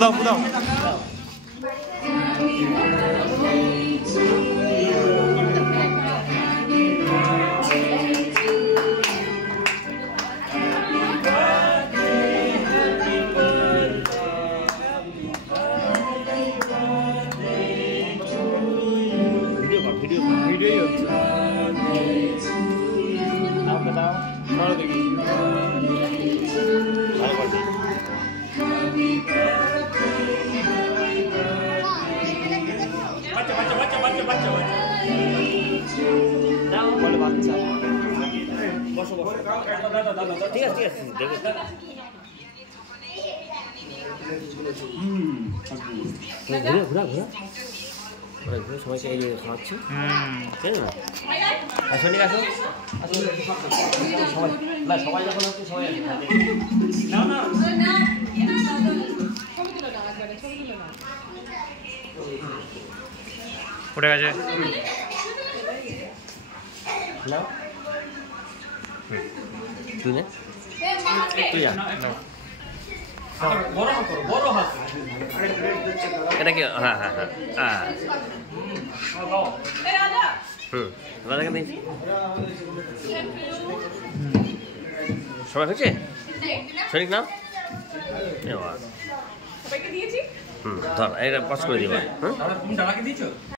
দাও দাও ভিডিওই হচ্ছে আমাকে দাও ভালো দেখি ভালো পাচ্ছি বাচ্চা বসো বসো ঠিক আছে ঠিক আছে ঘুরে ঘুরা ঘুরা ঘুরে সবাইকে এই খাওয়াচ্ছি ঠিক আছে আসো ঠিক আসো সবাই না সবাই যখন হচ্ছে সবাই না না উঠে গেছে না তুই না তুই যা বড় হাত এটা কি হ্যাঁ হ্যাঁ হ্যাঁ সবাই হয়েছে শরীর নাম ধর এটা পাস করে দিবা হ্যাঁ